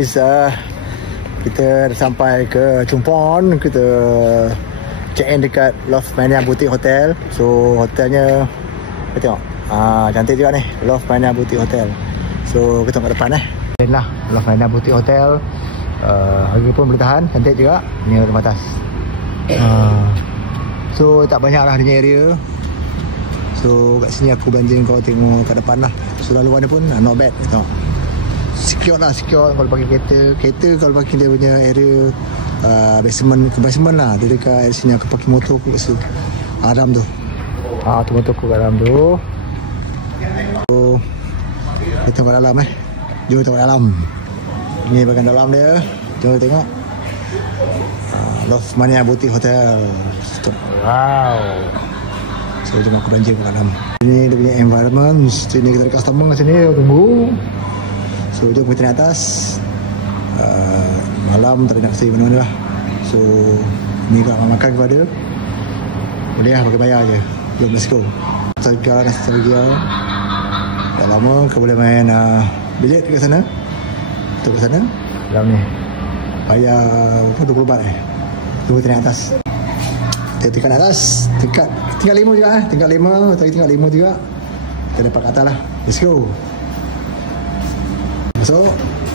Kita dah sampai ke Chumphon. Kita check in dekat Love Mania Boutique Hotel. So hotelnya kita tengok cantik juga ni, Love Mania Boutique Hotel. So kita tengok kat depan inilah Love Mania Boutique Hotel. Harga pun boleh tahan, cantik juga. Ni kat atas. So tak banyak lah dia area. So kat sini aku banjir kau tengok kat depan lah. So laluan dia pun not bad. Tengok secure lah, secure kalau pakai kereta kalau pakai dia punya area basement lah. Dia dekat sini aku pakai motor aku kat situ. Dalam tu tu motor aku kat dalam tu. So kita tengok dalam jom tengok dalam. Ni bahagian dalam dia. Jom tengok Love Mania Boutique Hotel. Wow. So jom aku belanja ke dalam. Ini dia punya environment. Sini kita ada customer kat sini tunggu. So jom kita naik atas. Malam tak ada nak kasi mana-mana lah. So ni kalau nak makan kepada boleh lah, pakai bayar je. Jom let's go. Nostalgia. Dah lama kau boleh main bilik ke sana. Tu ke sana. Dalam ni bayar berapa, 20 baht Tunggu kita naik atas. Kita tingkat atas. Tingkat 5 juga tingkat 5. Tadi tingkat 5 juga. Kita dapat kat atas lah. Let's go. So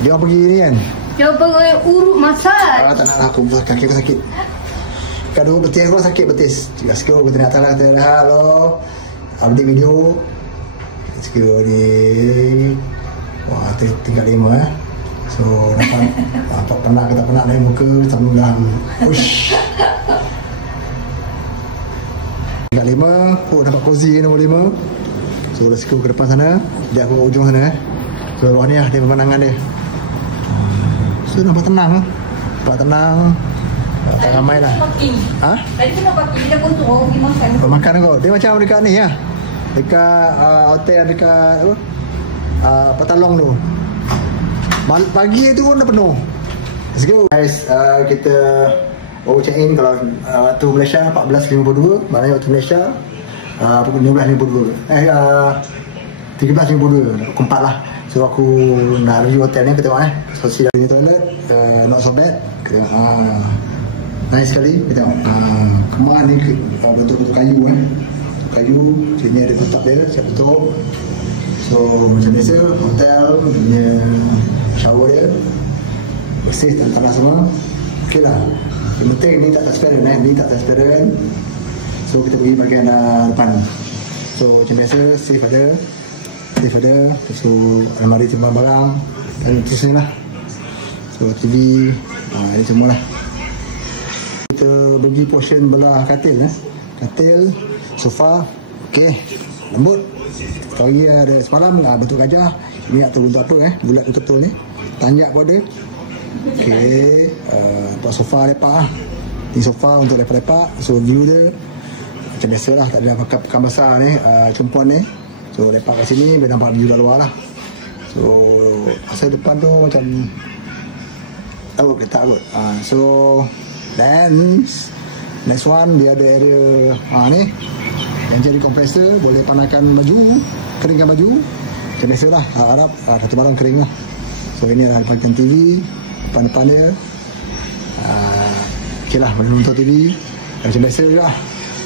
dia orang pergi ni kan, dia pergi urut masak. tak nak lah, aku kaki aku sakit. Kat duduk betis pun sakit betis. Let's go. Kita naik atas lah. Kita dah halo update video. Let's go ni. Wah tingkat 5 So nampak penat ke tak penat dari muka sama dengan push. Tingkat 5 nampak cozy nombor 5. So let's go ke depan sana. Dia aku ujung sana So luar ni lah dia pemandangan dia. So nampak tenang. Tak ramai lah. Tadi tu nak pakai dia pun tu pergi makan. Makan kot. Dia macam dekat ni lah. Dekat hotel dekat Petalong tu. Pagi tu pun dah penuh. Let's go guys. Kita baru check in. Kalau waktu Malaysia 14.52. Maknanya waktu Malaysia pukul 15.52 13.52 pukul 4 lah. So aku nak review hotel ni. Kita tengok So si dari toilet not so bad. Kita tengok nice sekali. Kita tengok kemar ni bentuk-bentuk kayu kayu. Sini ada tutup dia, siap tutup. So macam biasa hotel punya shower dia bersih tanah semua. Okey lah. Yang penting ni tak transparent ni tak transparent. So kita pergi bahagian depan. So macam biasa safe ada. So almari simpan barang dan itu lah. So TV ini semua lah. Kita bagi portion belah katil katil, sofa. Okey, lembut. Kalau dia ada semalam bentuk gajah. Ini tak tahu bentuk apa bulat betul-betul ni. Tanjak pun ada. Okey, buat sofa lepak Ni sofa untuk lepak-lepak. So view dia macam biasa lah, tak ada pekan besar ni, Chumphon ni. So lepak kat sini boleh nampak view luar lah. So asal depan tu macam kereta kot. So then next one dia ada area ni yang jadi kompresor, boleh panaskan baju, keringkan baju. Macam biasa lah, harap satu barang kering lah. So ini adalah depan TV, depan dia. Ok lah, boleh nonton TV macam biasa juga.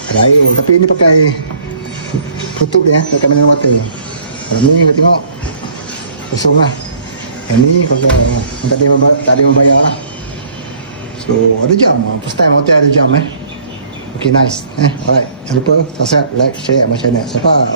Ada air, tapi ini pakai tutup dia, pakai mineral water. Kalau ni kita tengok kosong lah. Yang ni kalau tak ada membayar lah. So ada jam, first time hotel ada jam Okay nice. Alright, jangan lupa subscribe, like, share my channel. Sampai